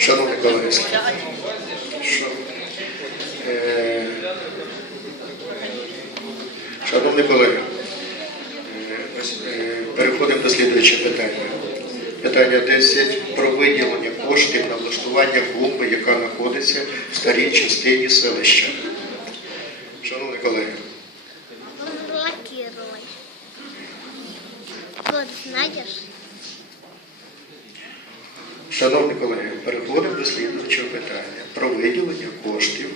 Що? Е, Шановні колеги, е, е, переходимо до слідуючого питання. Питання 10 про виділення коштів на влаштування клумби, яка знаходиться в старій частині селища. Шановні колеги, Блокировать. Вот, знаешь? Шановні колеги, переходимо до слідуючого питання про виділення коштів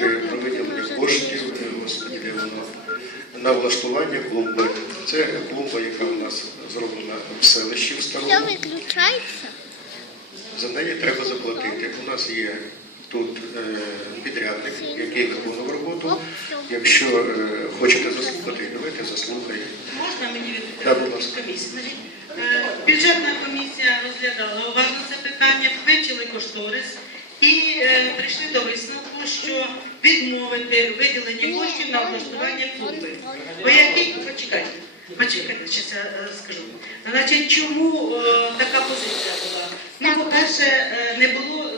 е, про виділення коштів, господі, де воно, на влаштування клумби. Це клумба, яка у нас зроблена в селищі в старому. За неї треба заплатити. У нас є тут е, підрядник, який виконував роботу. Якщо е, хочете заслухати, давайте заслухаємо. Можна мені від Так, будь ласка. комісії? Е, Бюджетна комісія розглядала уважно це питання, вивчили кошторис і е, прийшли до висновку, що відмовити виділення коштів на облаштування клуби. Бо який, почекайте, почекайте, ще це скажу. Значить, чому е, така позиція була? Ну, по-перше, не було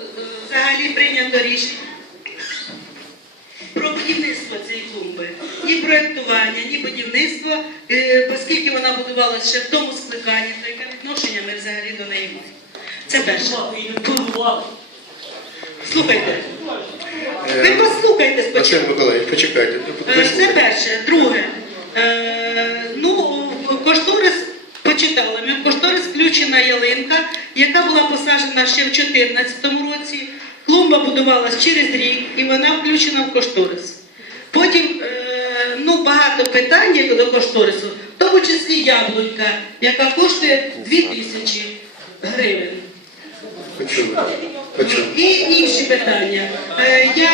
взагалі прийнято рішення про будівництво цієї клумби. Ні проєктування, ні будівництво, е, оскільки вона будувалася ще в тому скликанні, то яке відношення ми взагалі до неї маємо. Це перше. Слухайте. Ви Е, послухайте спочатку. Миколаївич, почекайте. Е, Це перше. Друге. Ну, кошторис почитали. Ми в кошторис включена ялинка, яка була посаджена ще в 2014 році. Клумба будувалась через рік і вона включена в кошторис. Потім е, ну, багато питань до кошторису, в тому числі яблунька, яка коштує 2 тисячі гривень. І інші питання. Е, Я,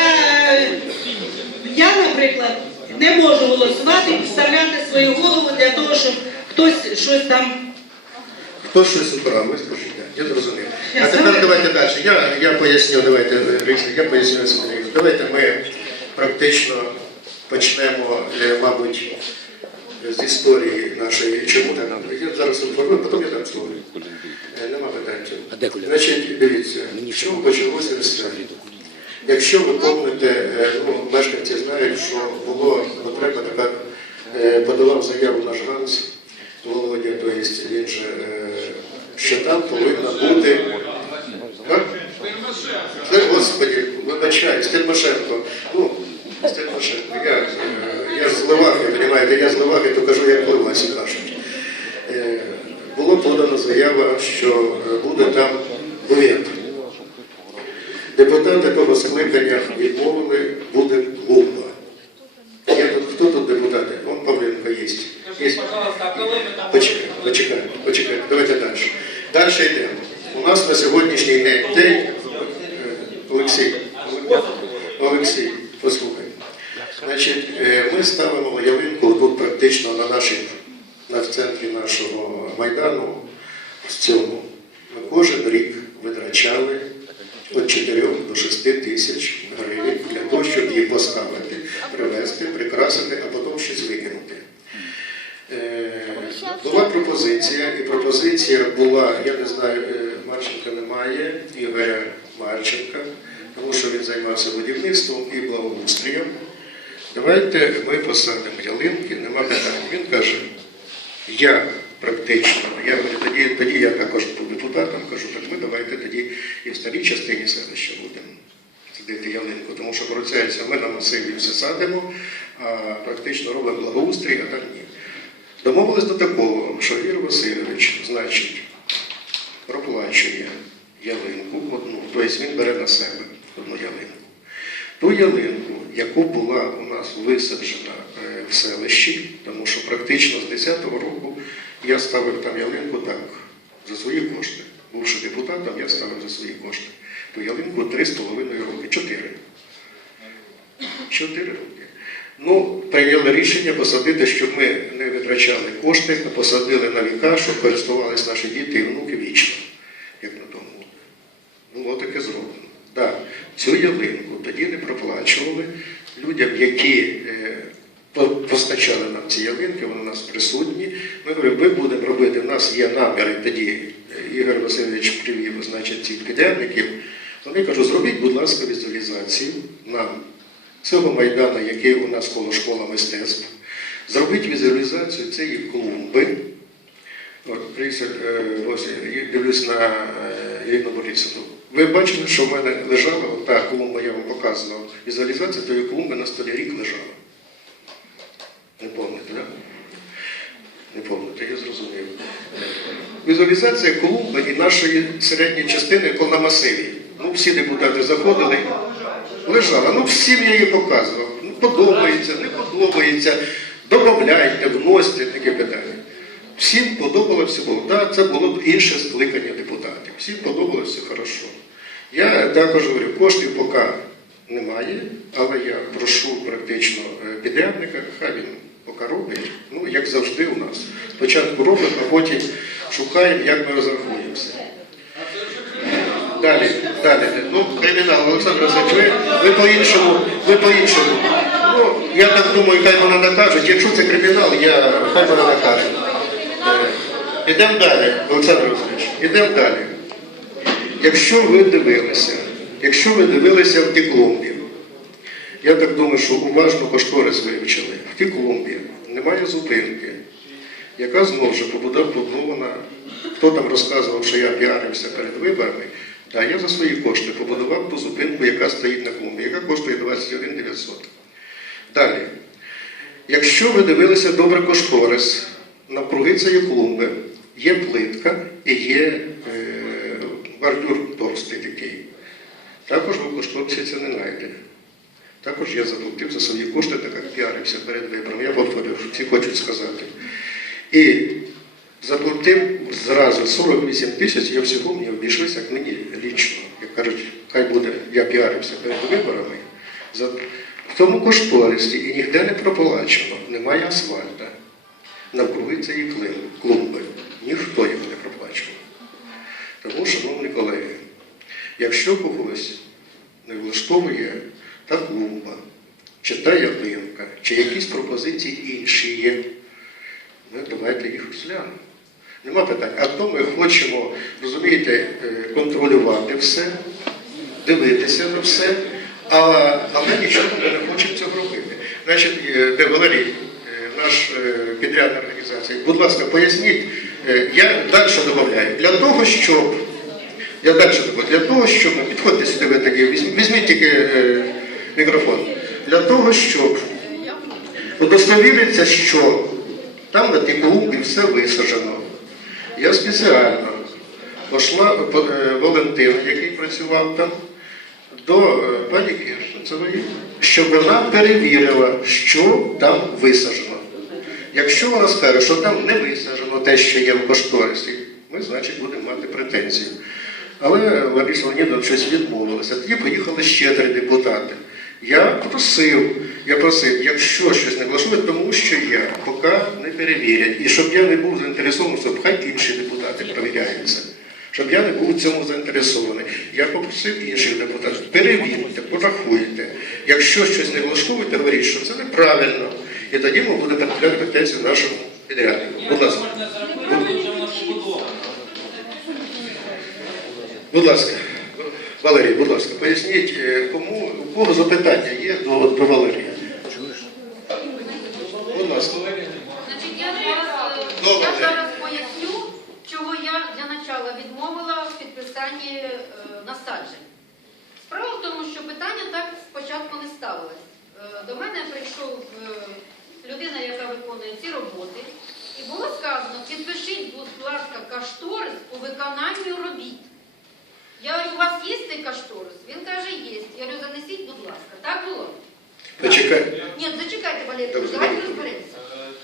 я, наприклад, не можу голосувати і підставляти свою голову для того, щоб хтось щось там. Хто щось обрав, скажіть, я зрозумів. А тепер давайте далі. Я, я поясню, давайте, я поясню Сергію. Давайте ми практично почнемо, е, мабуть, з історії нашої. Чому так? Я зараз інформую, потім я дам слово. Е, Нема питань. Значить, дивіться, що почалося все. Якщо ви помните, е, ну, мешканці знають, що було потреба така, подавав заяву наш Ганс Володя, то є він же, що там повинна бути. А? Це, Господи, вибачаю, Стельмашенко. Ну, Стельмашенко, я, я з Левахи, розумієте, я з Левахи, то кажу, як Левасі кажуть. Е, Було подано заява, що е, буде там бувет. Депутати того скликання відмовили, буде клумба. Я тут, хто тут депутати? Вон Павленко є. є. Почекай, почекай, почекай. Давайте далі. Далі йдемо. У нас на сьогоднішній день день е, Олексій, Олексій, послухай. Значить, е, ми ставимо ялинку тут практично на нашій, на центрі нашого майдану в цьому. Ми кожен рік витрачали від 4 до 6 тисяч гривень для того, щоб її поставити, привезти, прикрасити, а потім щось викинути. Була пропозиція, і пропозиція була, я не знаю, е, Марченка немає, Ігоря Марченка, тому що він займався будівництвом і благоустрієм. Давайте ми посадимо ялинки, нема питань. Він каже, я практично, я говорю, тоді, тоді я також по депутатам кажу, так ми давайте тоді і в старій частині селища будемо садити ялинку, тому що виходить, ми на масиві все садимо, а практично робимо благоустрій, а там. Домовились до такого, що Ігор Васильович, значить, проплачує ялинку одну, тобто він бере на себе одну ялинку. Ту ялинку, яку була у нас висаджена е, в селищі, тому що практично з 10-го року я ставив там ялинку так, за свої кошти. Бувши депутатом, я ставив за свої кошти. Ту ялинку 3,5 роки, 4. 4 роки. Ну, прийняли рішення посадити, щоб ми не витрачали кошти, а посадили на віка, щоб користувалися наші діти і внуки вічно, як на тому. Було таке зроблено. Так, цю ялинку тоді не проплачували людям, які е, постачали нам ці ялинки, вони у нас присутні. Ми говоримо, ми будемо робити, у нас є наміри тоді, е, Ігор Васильович привів, значить, цих підрядників, вони кажуть, зробіть, будь ласка, візуалізацію нам цього майдану, який у нас коло школа мистецтв. Зробіть візуалізацію цієї клумби. От, е, ось я дивлюсь на е, Ірину Борисовну. Ви бачили, що в мене лежала та клумба, я вам показував. Візуалізація тої клумби на столі рік лежала. Не пам'ятаєте, так? Не пам'ятаєте, я зрозумів. Візуалізація клумби і нашої середньої частини на масиві. Ну, всі депутати заходили. Лежала. Ну, всім я її показував. Ну, подобається, не подобається. Добавляйте, вносьте таке питання. Всім подобалося. Да, це було інше скликання депутатів. Всім подобалося хорошо. Я також говорю, коштів поки немає, але я прошу практично е, підрядника, хай він поки робить, ну як завжди у нас. Спочатку робимо, а потім шукаємо, як ми розрахуємося. Далі, далі. Ну, кримінал, Олександр Васильович, ви, по-іншому, ви по-іншому. Ну, я так думаю, хай вона накажуть. Якщо це кримінал, я хай вона накаже. Ідемо далі, Олександр Васильович, ідемо далі. Якщо ви дивилися, якщо ви дивилися в тій клумбі, я так думаю, що уважно кошторис вивчили. В тій клумбі немає зупинки, яка знову ж побудова побудована. Хто там розказував, що я піарився перед виборами, та я за свої кошти побудував ту зупинку, яка стоїть на клумбі, яка коштує 21 900. Далі. Якщо ви дивилися добре кошторис, навкруги цієї клумби є плитка і є е, бордюр товстий такий. Також ви кошторисі це не знайдете. Також я заплатив за свої кошти, так як піарився перед виборами. Я повторюю, що всі хочуть сказати. І заплатив зразу 48 тисяч, я всього мені обійшлися, як мені лічно. Як кажуть, хай буде, я піарився перед виборами. За... В тому кошторисі і ніде не проплачено, немає асфальта. Навкруги цієї клумби. Ніхто його не проплачував. Тому, шановні колеги, якщо когось не влаштовує та клумба, чи та ялинка, чи якісь пропозиції інші є, ми давайте їх розглянемо. Нема питань. А то ми хочемо, розумієте, е, контролювати все, дивитися на все, але нічого ми не хочемо цього робити. Значить, е, де Валерій, е, наш підрядна організація, будь ласка, поясніть, я далі додаю. Для того, щоб я далі додаю, для того, щоб підходьте сюди, ви такі, візьміть, тільки мікрофон. Для того, щоб удостовіритися, що там на тій клумбі все висаджено. Я спеціально пішла по- е, Валентина, який працював там, до е, пані Киршницевої, щоб вона перевірила, що там висаджено. Якщо вона скаже, що там не висаджено те, що є в кошторисі, ми, значить, будемо мати претензії. Але Лариса Леонідовна щось відмовилася. Тоді поїхали ще три депутати. Я просив, я просив, якщо щось не влаштує, тому я поки не перевірять. І щоб я не був заінтересований, щоб хай інші депутати перевіряються. Щоб я не був в цьому заінтересований. Я попросив інших депутатів, перевірте, порахуйте. Якщо щось не влаштовуєте, говоріть, що це неправильно. І тоді ми будемо передавати претензії нашому підряднику. Будь ласка. Будь ласка, Валерій, будь ласка, поясніть, е, кому у кого запитання є до, до Валерія. Будь ласка. Значить, я зараз, е, Добре. я зараз поясню, чого я для начала відмовила в підписанні е, насаджень. Справа в тому, що питання так спочатку не ставилось. Е, До мене прийшов е, людина, яка виконує ці роботи, і було сказано, підпишіть, будь ласка, кашторис по виконанню робіт. Я говорю, у вас є цей кашторис? Він каже, є. Я говорю, занесіть, будь ласка. Так було? Почекай. Ні, зачекайте, Валерій, давайте розберемося.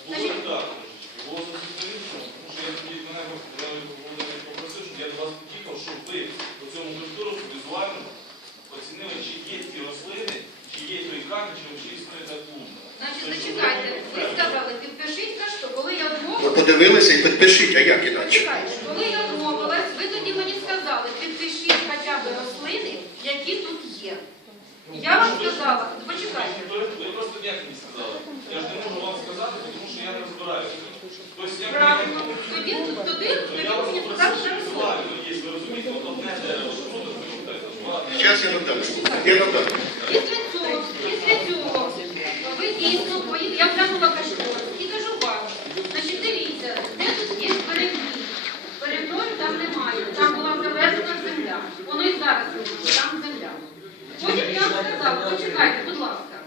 Значить- і так. Було зовсім по-іншому, тому що я тоді мене Володимир попросив, щоб я до вас під'їхав, щоб ви по цьому культуру візуально оцінили, чи є ті рослини, чи є той камінь, чи взагалі існує та клумба. Значить, Тобто, зачекайте, щоб ви ви сказали, підпишіть кашто, коли я Ви вмовилась, подивилися і підпишіть, а як іначе? почекайте, коли я вмовилась, ви тоді мені сказали, підпишіть хоча б рослини, які тут є. Я вам сказала, почекайте. Ви ви просто ніяк не сказали. Я ж не можу вам сказати, тому що я не розбираюся. Тобто, як Правильно. Тоді, тоді, то тоді я вас мені сказали, попросив, що щоб рослини. візуально Я надам. Після цього, після цього ви дійсно поїдете, я глянула кошторис і кажу вам, значить дивіться, де тут є перехід. Передою там немає, там була завезена земля. Воно і зараз є, там земля. Потім я вам сказала, почекайте, будь ласка.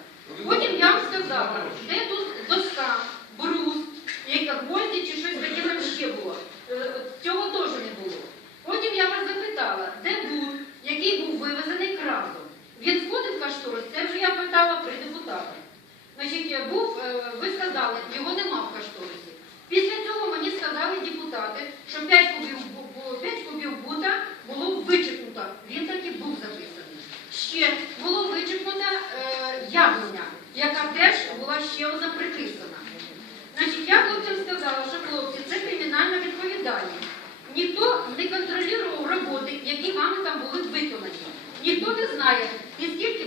Потім я вам сказала, де тут доска, брус, яка гвозді чи щось таке там ще було. Е, Цього теж не було. Потім я вас запитала, де буд, який був вивезений кразом. Він входив в кошторис, це вже я питала при депутатах. Значить, був, е, ви сказали, його нема в кошторисі. Після цього мені сказали депутати, що 5 кубів, бу- бу- 5 кубів бута було вичеркнуто. Він таки був записаний. Ще було вичеркнута е, яблуня, яка теж була ще одна приписана. Значить, я хлопцям сказала, що хлопці, це кримінальна відповідальність. Ніхто не контролював роботи, які вами там були виконані. Ніхто не знає, і скільки